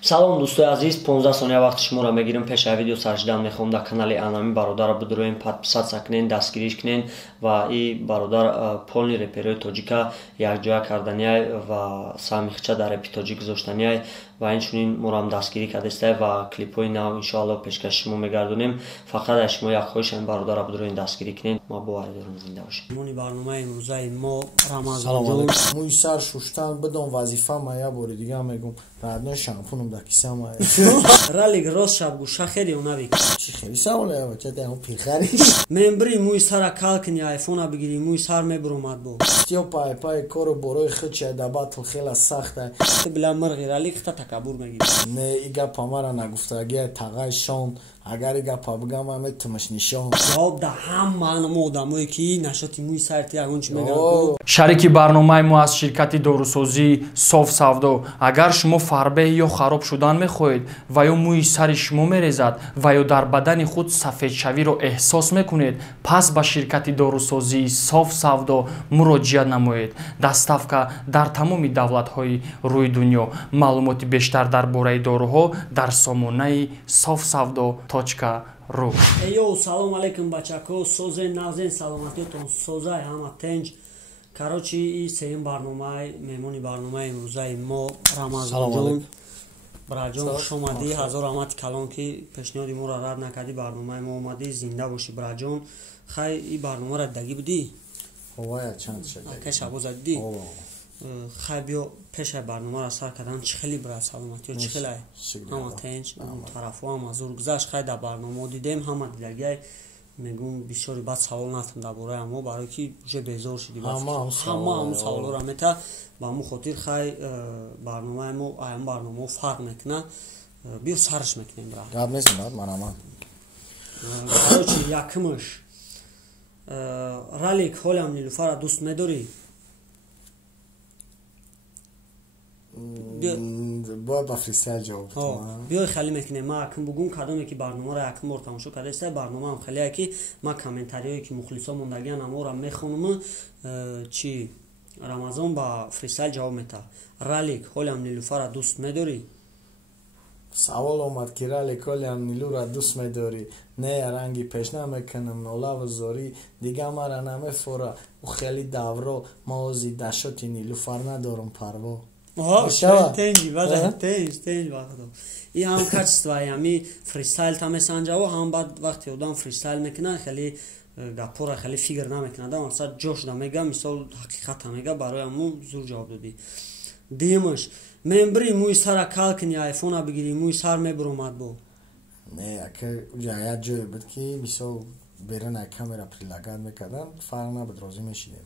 Салом дӯстои азиз, 15 сония вақти шуморо мегирем. Пешаи видео сарҷидан мехоҳам дар канали Анами бародарро бидуроем, подписатсия кунен, дастгириш кунен ва и бародар полни реперои тоҷика якҷоя карданияй ва самихча дар репи тоҷик гузоштанияй ва инчунин морам дастгирӣ кардестай ва клипҳои нав иншоалло пешкаши шумо мегардонем. Фақат аз шумо як хоҳишам, бародарро бидуроен дастгирӣ кунен. Ма боварӣ дорам, зинда бошед. Муни барномаи имрӯзаи мо Рамазон мӯи сар шуштан бидон вазифама я бори дига мегум радно шампунум да кисама ралик рост шаб гуша хери унавик чи хери савола чата ҳам пихари мембри мӯи сара калкини айфона бигири мӯи сар мебуромад бо тиё пай коро борои хича да батл хела сахта била мирғи ралик хта такаббур мегири не и гапа мара нагуфтагия тағай шон агар и гапа бигам метумаш нишон ҷавоб да ҳама одамое ки нашоти мӯи сарти ягон чи мегӯянд. шарики барномаи мо аз ширкати дорусозӣ соф савдо. Агар шумо фарбеҳ ё хароб шудан мехоҳед ва ё мӯи сари шумо мерезад ва ё дар бадани худ сафедшавиро эҳсос мекунед, пас ба ширкати дорусозии соф савдо муроҷиат намоед. Дастафка дар тамоми давлатҳои рӯи дунё. Маълумоти бештар дар бораи доруҳо дар сомонаи sofsavdo.ru. Эйё, салом алейкум бачако, созен навзен саломатиётон созай ҳама тенҷ. Короче, и сеюм барномаи меҳмони барномаи имрӯзаи мо Рамазонҷон браҷон хуш омадӣ. Ҳазор раҳмати калон ки пешниҳоди моро рад накардӣ, барномаи мо омадӣ. Зинда бошӣ браҷон. Хай и барномаро дидагӣ будӣ? овая чанд шад ака шабо задидӣ? Хай биё пешаи барномаро сар кардан чи хеле бра саломатиё чи хелай ҳама тенҷ тарафҳо ҳама зур гузашт. Хай дар барнома дидем ҳама дидагиай мегум бисёри баъд савол натам дар бораи мо барои ки уже безор шидӣ ҳама саволора мета ба мо хотир хай барномаи мо аям барномао фарқ мекунад биё сарш мекунем бра гап месунад манаман короче якмаш ралик ҳолам нилуфара дӯст медорӣ бояд ба фристайл ҷавоб биёй халӣ мекунем ма акм бугум кадоме ки барномаро якм бор тамошо кардастай барномаам халие ки ма комментариҳое ки мухлисо мондагиан амора мехонум чи Рамазон ба фристайл ҷавоб мета. Ралик ҳолам нилуфара дӯст медорӣ? савол омад ки ралик ҳолам нилура дӯст медорӣ? Не ранги пешна мекунам нолаву зорӣ дига мара намефора у хели давро ма ози дашоти нилуфар надорум парво и ҳам качествои ҳами фристайл та месанҷаво ҳам баъд вақте одам фристайл мекунад хеле гапора хеле фикр намекунад масалан ҷошда мега мисол ҳақиқата мега барои ҳаму зур ҷавоб додӣ. димаш мембри мӯи сара калкини айфона бигири мӯи сар мебуромад бо не ака як ҷое буд ки мисол берунай камера прилагат мекардан фарқ набуд розӣ мешидем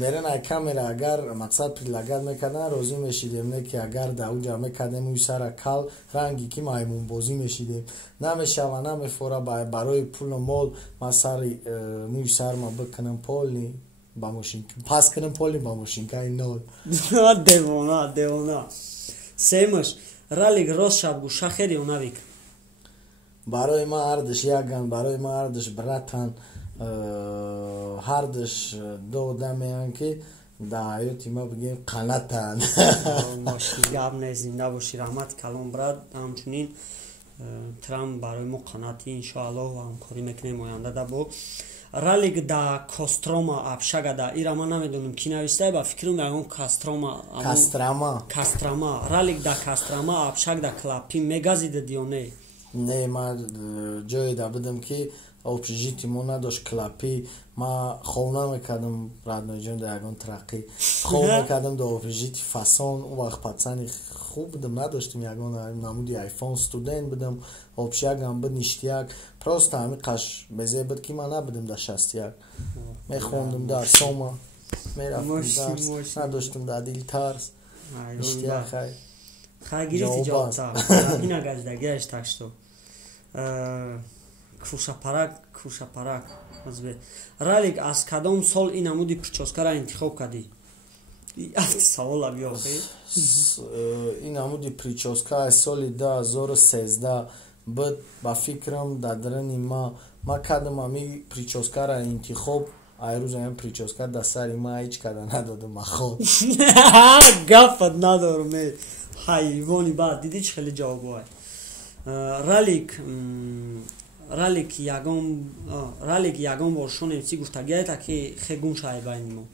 берунай камера агар мақсад прилагат мекардан розӣ мешидем не ки агар да уҷа мекардем мӯи сара кал ранги ки маймунбозӣ мешидем намешава намефора барои пулу мол ма сари мӯи сарма бикунам полни ба мошинка пас кунам полни ба мошинкаи нол девона семаш ралик рост шабгуша хери унавик барои ма ардаш яган барои ма ардаш братан ҳардаш ду одамеян ки дар ҳаёти ма бигем қанатан гап не зинда бошӣ раҳмати калон брат ҳамчунин трам барои мо қанатӣ иншоаллоҳ ҳамкорӣ мекунем оянда дабо ралик да кострома абшага да ира ма намедонам ки навистай ба фикрам ягон кастрама ралик да кастрама абшак да клапи мегазидад ё не не ма ҷое да будам ки общежитӣ мо надошт клапи ма хона мекардам радноиҷон да ягон тараққӣ хоб мекардам до общежитӣ фасон он вақт пацани хуб будам надоштим ягон намуди айфон студент будам общагам буд ништияк просто ҳами қаш безе буд ки ма набудам да 61 мехондум дар сома мерафтам дарс надоштум да дил тарс ништияк хай гирифти ҷавобта ина газидагиаш так что кушапарак ралик аз кадом сол ин намуди прическара интихоб кардӣ афти савола биё ин намуди прическа аз соли 2013 буд ба фикрам дар дарани ма кардам ҳами прическара интихоб айрӯз ҳам прическа дар сари ма ҳеҷ када надодум ахо гафат надорум ҳайвони баъд дидӣ чӣ хеле ҷавобҳои ралик ягон бор шонем чӣ гуфтагиайта ки хегум шай байни мо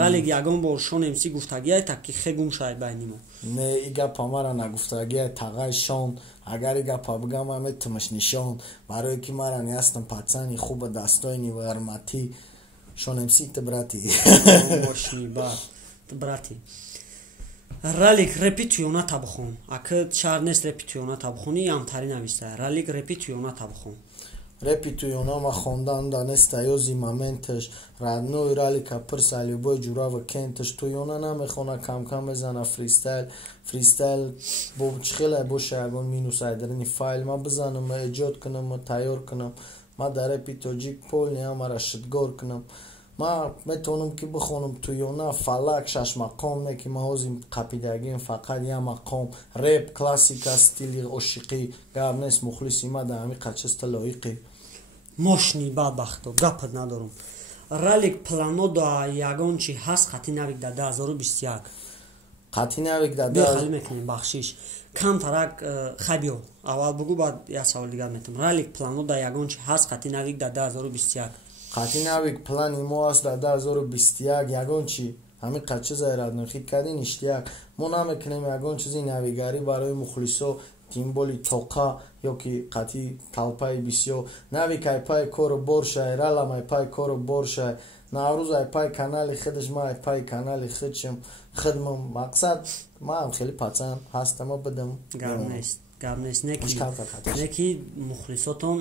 ралик ягон бор шонем чӣ гуфтагиайта ки хегум шай байни мо не и гапа мара нагуфтагия тағай шон агар и гапа бигам ҳаме тимаш нишон барое ки мара неастам пацани хуба дастоини вармати шонем сите брати бошни бад брати ралик репи туёна табхон ака шаҳр нест репи туёна табхони амтари нависта ралик репи туёна табхон репи туёна ма хондан данеста ёзи моменташ раднои ралика пирса любой ҷурава кенташ туёна намехона камкам мезана фристайл бо чӣ хеле боша ягон минус айдарини файл ма бизанам ма эҷод кунам ма тайёр кунам ма дар репи тоҷик полни ҳамара шидгор кунам ма метавонам ки бихонам туёна фалак шашмақом не ки ма ҳозим қапидагим фақат я мақом реп классика стили ошиқӣ гап нест мухлиси ма дар ҳамин қачаста лоиқӣ мошни бадбахто гапат надорам ралик плано да ягон чи ҳаст қати навик да 2021 қати навик да бехали мекунем бахшиш камтарак хабиё аввал бугу баъд я савол дигар метавам ралик плано да ягон чи ҳаст қати навик да 2021 қати навик плани мо аст дар 2021 ягон чи ҳамин қачизаи раднохӣ кардин иштияк мо намекунем ягон чизи навигарӣ барои мухлисо тимболи тоқа ё ки қати талпаи бисёр навик айпаи кору боршай ралам айпаи кору боршай наврӯз айпаи канали хидаш ма айпаи канали хидшим хидмам мақсад маам хеле пацан ҳастама бидам гап нест неки мухлисотон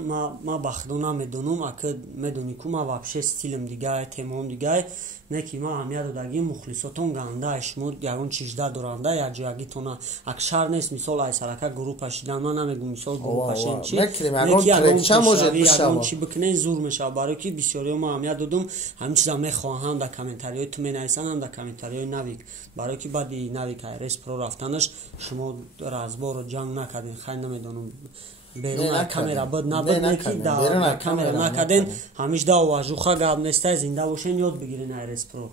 ма ба худо намедонам ака медони ку ма вообще стилим дигай темаам дигай неки ма аҳамият додагим мухлисотон гандаи шумо ягон чижда доранда якҷоягитона ак шаҳр нест мисол айсарака группа шидан ма намегум мисол группашен чи ягон чи бикунен зур мешавад барое ки бисёриҳо ма аҳамият додум ҳамин чиза мехоҳам дар комментариҳои ту менависанд ҳам дар комментариҳои навик барое ки баъди навик айрес про рафтанаш шумо разбору ҷанг накарден хай намедонам берун камера буд набуд неки да камера накарден ҳамишда оважуха гап нестай зинда бошен ёд бигирен айрес про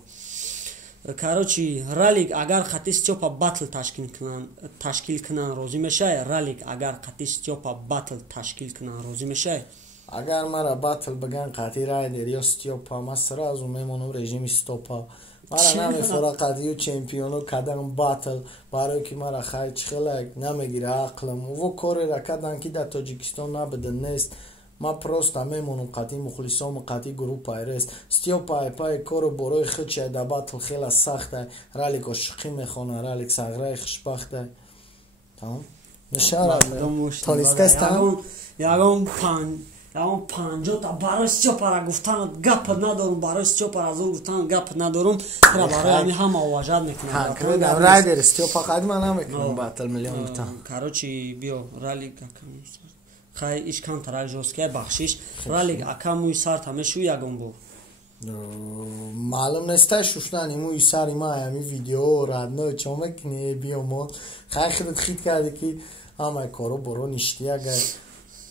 короче ралик агар қати стёпа батл ташкил кунан розӣ мешавад ралик агар қати стёпа батл ташкил кунан розӣ мешавад агар мара батл биган қати райдер ё стёпа ма сразу мемонам режими стопа мара намефора қатию чемпиону кадан батл барое ки мара хай чӣ хеле намегира ақлам во корера кадан ки дар тоҷикистон набуда нест ма просто мемонам қати мухлисому қати группа айрест стёпа айпаи кору борои худшай дар батл хела сахтай ралик ошиқӣ мехона ралик сағраи хушбахтай тамом нишара тонистастам ягон 50 барои стёпара гуфтанат гапат надорум барои стёпара зур гуфтанат гапат надорум ра барои ҳами ҳама оважат мекунам райдер стёпа қадима намекунам батл миллион гуфтам короче биё ралик хай иш камтарак жосткия бахшиш ралик ака муи сар тамешу ягон бор маълум нестай шуштани муи сари ма ҳами видео радно чо мекуни биё мо хай худат хит карди ки ҳамаи коро боро ништиягай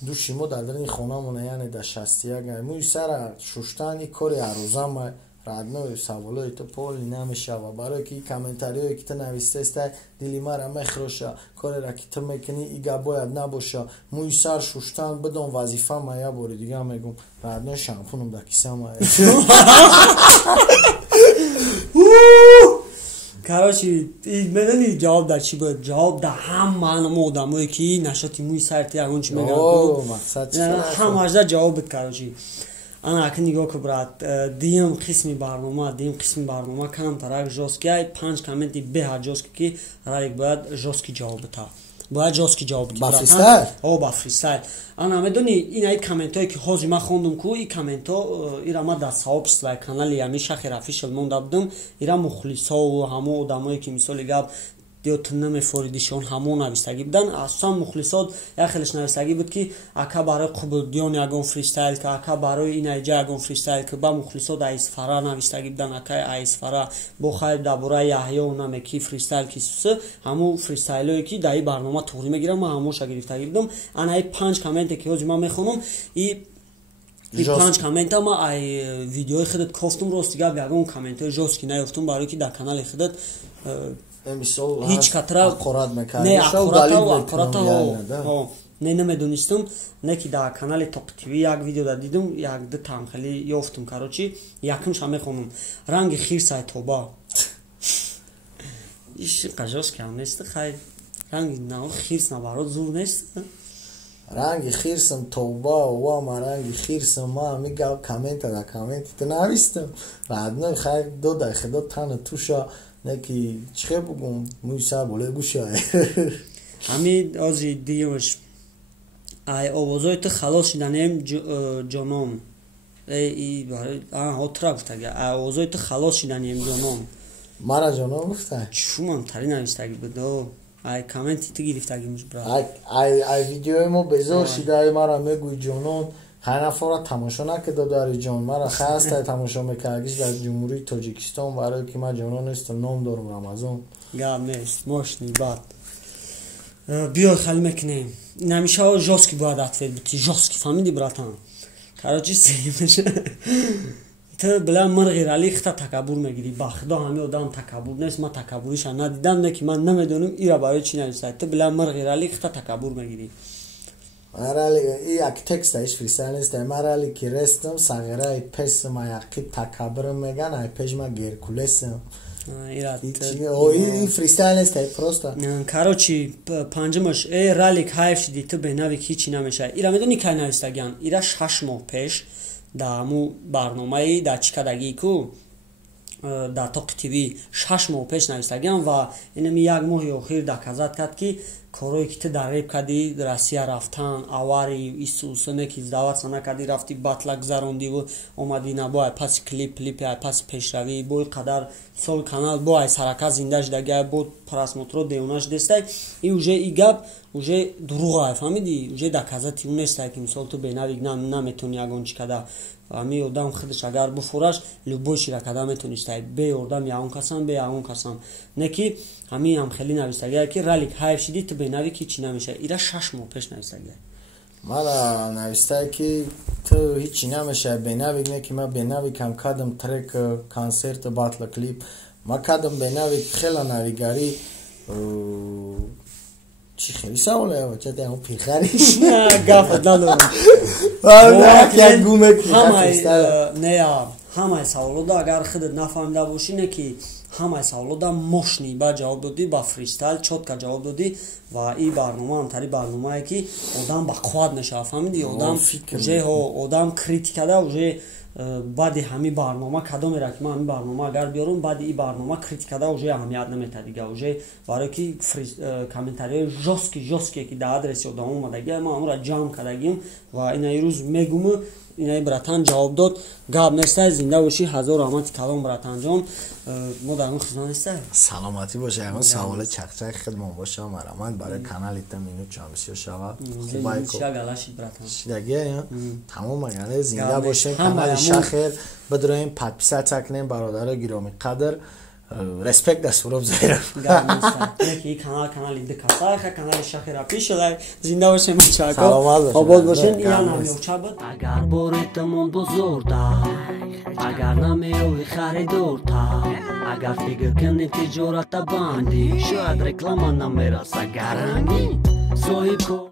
душимо дар дарини хонамона яъне дар 61 муи сара шуштани кори арӯзама раднои саволои ту полни намешава барое ки комментариҳое ки ту навистаистай дили мара мехроша корера ки ту мекунӣ ига бояд набоша муи сар шуштан бидон вазифама я бори дига мегум раднои шампунам дар кисама короче медони ҷавоб дар чӣ буд ҷавоб дар ҳамаи одамое ки нашоти муи сарти ягон чи ҳамаашда ҷавоб буд короче ана ака нигоҳ ку брат дим қисми барнома камтарак жосткиай 5 комменти беҳад жостки ки ралик бояд жостки ҷавоб бита бояд жостки ҷавоб ба фристайл ба фристайл ана медони инаи комментое ки ҳозир ма хондум ку и комменто ира ма дар сообществои канали ями шахи рафишл монда будам ира мухлисову ҳамо одамое ки мисоли гап ё ту намефоридишон ҳамо навистагӣ буданд асосан мухлисот як хелеш навистагӣ буд ки ака барои қубудиён ягон фристайл ка ака барои инаиҷа ягон фристайл ка ба мухлисот аисфара навистагӣ буданд ака аисфара бо хайр дар бораи яҳё наме ки фристайл ки суса ҳамо фристайлое ки дар и барнома туғри мегирам ма ҳамоша гирифтагӣ будам ана и 5 комменте ки ҳозир ма мехонам и 5 коммента ма ай видеои худат кофтум рости гап ягон комментои жостки наёфтум барое ки дар канали худат امسال هیچ کتره اقورات میکرد نه اقورات ها نه نمیدونستم نه که در کانال توق تیوی یک ویدیو دا دیدم یک دو تام خیلی یافتم کاروچی یکمش هم میخونم رنگ خیرسای توبه ایش قجاس کم نیست خیلی رنگ نه خیرس نبارد زور نیست رنگ خیرسم توبه و ما رنگ خیرسم ما میگه کامنت دا کامنت تو نویستم بعد نه خیلی دو دقیقه تنه توشا نکی چه بگم مویسا بوله گوشه همین ازی دیمش ای آوازای تو خلاص شدنیم جانم ای برای هاترا گفته ای آوازای تو خلاص شدنیم جانم مرا جانم گفته شما تری نوشتگی بود ای کامنتی تو گرفتگی میشه برای ای ویدیوی ما بزار شده ای مرا میگوی جانم خیلی نفرا تماشا نکده داری جان مرا خسته تماشا میکردیش در جمهوری تاجیکستان برای که من جانان نیستم نام دارم رمضان گم نیست ماشنی بعد بیا خیلی میکنیم نمیشه جاسکی باید اتفید بودی جاسکی فهمیدی براتان کاراچی سیمش تو بلا مرغی رالی خطا تکبر میگیری با خدا همه آدم تکبر نیست من تکبریش ندیدم نه که من نمیدونم ایرا برای چی نوشته تو بلا مرغی رالی خطا تکبر میگیری مرحله یک تکست ایش فریستایل نیست مرحله که رستم صغیره پس ما یکی تکبرم میگن ای پیش ما گرکولسم این فریستایل نیست پروستا کاروچی پنجمش ای رالیک حیف شدی تو به نوی که چی نمیشه ایرا میدونی که نوشتگن ایرا 6 ماه پیش در مو برنامه در چیکدگی کو در توق تیوی 6 ماه پیش نوشتگن و اینمی یک ماه اخیر در کذات کرد که کارایی که تو در ریب کردی روسیه رفتن اواری ایسوسونه که دعوت سنه کردی رفتی باطلق زروندی و اومدی نبای پس کلیپ پس پیشروی بای قدر سال کانال بای سرکه زنده شدگه بود پراسموترو دیوناش دسته ای اوژه ای گب اوژه دروغه فهمیدی اوژه در کذاتی اونسته که مثال تو بینویگ نمیتونی اگون چی کده می آدم خودش اگر بفورش لبوشی را کده میتونیسته به آدم یا اون کسان به اون کسان نکی همین هم خیلی نوشتگه که رالیک حیف شدی تو بینوی که چی نمیشه ایره 6 ماه پیش نوشتگه مرا نوشته که تو هیچی نمیشه بینوی نه که من بینوی کم کدم ترک کانسرت باطل کلیپ ما کدم بینوی خیلی نویگاری چی خیلی سواله و چه تیم پیخریش گفت ندارم همه سوالو دا اگر خودت نفهمیده باشی نه که همه سوالو دا ماشنی با جواب دادی با فریستایل چوتکا جواب دادی و این برنامه هم تری برنامه که آدم با خواد نشه فهمیدی آدم کریتیکه ده اوژه بعد همی برنامه کدام میره که من همی برنامه اگر بیارم بعد این برنامه کریتیکه ده اوژه اهمیت نمیده دیگه اوژه برای که کامنتاری جاسکی که در آدرس آدم اومدگی ما اون را جام کردگیم و این روز میگم این براتان جواب داد گاب نسته زنده باشی هزار رحمت کلام براتان جان ما در اون خدمت نسته سلامتی باشه اما سوال چک خدمت باشه مرامن برای کانال ایت مینوت چامسیو شوا خوبای کو شغلاشی براتان شدگه تمام یعنی زنده باشه کانال شخر بدرویم پادپیسا چکنیم برادر گرامی قدر ریسپکت دستورم زیرم یکی کانال دکاسا کانال شخر پیش شده زنده باشه مچاکو آباد باشین این هم یوچا بود اگر بارتمون بزرگه اگر نمیروی خریدورتا اگر فکر کنی تجارت باندی شاید رکلام نمیرسه گرنگی صاحب کو